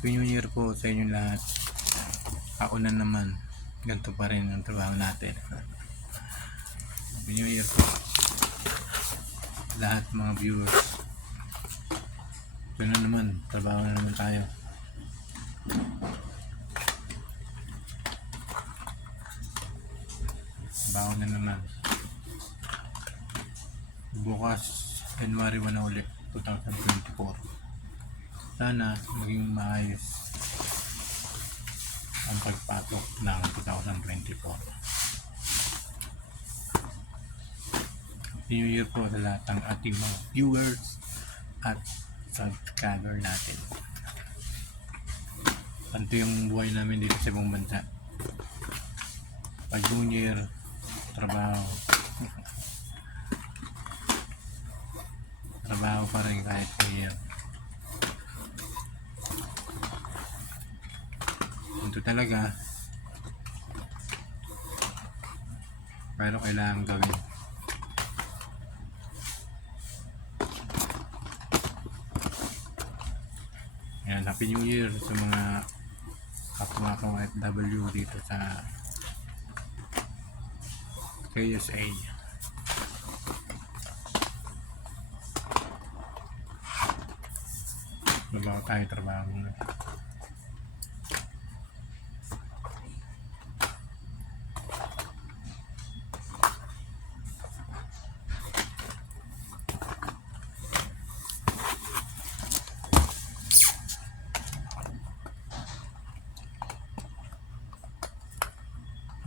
Happy New Year po sa inyo lahat. Ako na naman. Ganito pa rin ang trabaho natin. Happy New Year po. Lahat mga viewers. Ito na naman. Trabaho na naman tayo. Trabaho na naman. Bukas, January 1 na ulit. 2024 sana maging maayos ang pagpatok ng 2024. Happy New Year po sa lahat ng ating mga viewers at subscriber natin. Ganito yung buhay namin dito sa ibang bansa. Pag New Year, trabaho pa rin kahit New Year. Ito talaga. Pero kailangan gawin. Ayan, Happy New Year sa mga kapwa ko FW dito sa KSA. Trabaho tayo, trabaho.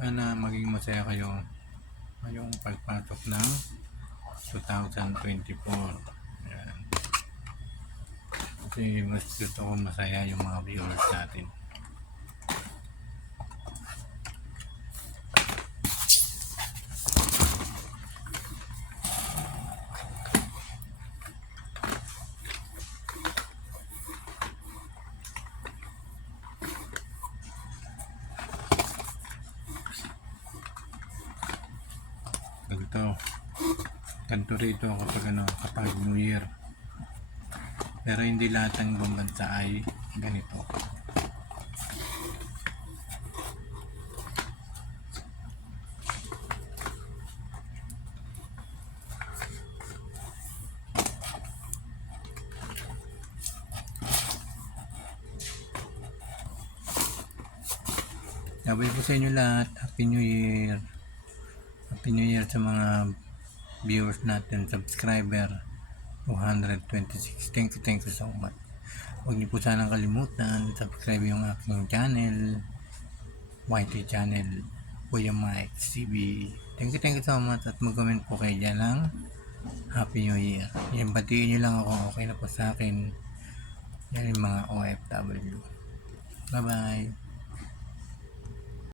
Sana maging masaya kayo ngayong pagpatok ng 2024. Ayan. Kasi mas gusto ko masaya yung mga viewers natin. Ganito. Ganito rito kapag ano, kapag New Year. Pero hindi lahat ng ibang ay ganito. Sabi po sa inyo lahat, Happy New Year. Happy New Year sa mga viewers natin, subscriber. 226. Thank you, thank you so much. Huwag niyo po sanang kalimutan, subscribe yung aking channel, YT channel, Kuya Mike, CB. Thank you, thank you so much at mag-comment po kayo dyan ng Happy New Year. Yan, batiin niyo lang ako, okay na po sa akin. Yan yung mga OFW. Bye-bye.